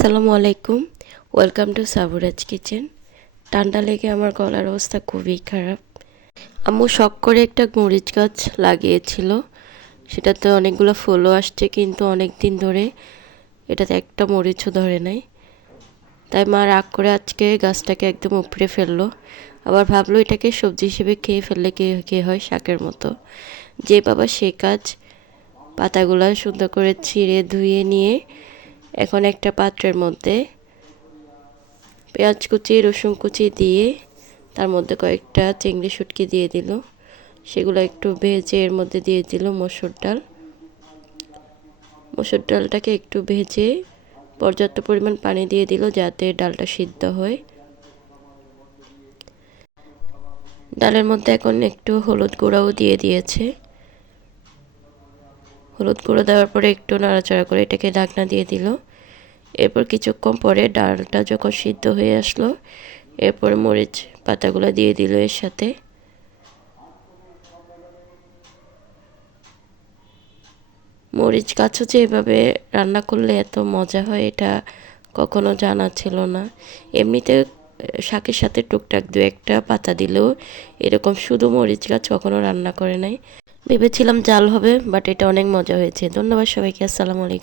আসসালামু আলাইকুম। Welcome to Saburaj kitchen. ঠান্ডা লেগে আমার গলার অবস্থা খুবই খারাপ। আম্মু শখ করে একটা মরিচ গাছ লাগিয়েছিল, সেটাতে অনেকগুলো ফুলও আসছে, কিন্তু অনেক দিন ধরে এটাতে একটা মরিচও ধরে নাই। তাই মা রাগ করে আজকে গাছটাকে একদম উপড়ে ফেললো। আবার ভাবলো এটাকে সবজি হিসেবে খেয়ে ফেললে কে হয়, শাকের মতো। যে বাবা সে কাজ। পাতাগুলো সুন্দর করে ছিঁড়ে ধুয়ে নিয়ে এখন একটা পাত্রের মধ্যে পেঁয়াজ কুচি রসুন কুচি দিয়ে তার মধ্যে কয়েকটা চিংড়ি শুটকি দিয়ে দিল। সেগুলো একটু ভেজে এর মধ্যে দিয়ে দিল মসুর ডালটাকে একটু ভেজে পর্যাপ্ত পরিমাণ পানি দিয়ে দিল যাতে ডালটা সিদ্ধ হয়। ডালের মধ্যে এখন একটু হলুদ গুঁড়াও দিয়ে দিয়েছে। হলুদ গুঁড়ো দেওয়ার পরে একটু নাড়াচাড়া করে এটাকে ঢাকনা দিয়ে দিল। এরপর কিছুক্ষণ পরে ডালটা যখন সিদ্ধ হয়ে আসলো, এরপর মরিচ পাতাগুলো দিয়ে দিল এর সাথে। মরিচ গাছও যে এভাবে রান্না করলে এত মজা হয় এটা কখনো জানা ছিল না। এমনিতে শাকের সাথে টুকটাক দু একটা পাতা দিলেও এরকম শুধু মরিচ গাছ কখনো রান্না করে নাই। ভেবেছিলাম জাল হবে, বাট এটা অনেক মজা হয়েছে। ধন্যবাদ সবাইকে। আসসালামু আলাইকুম।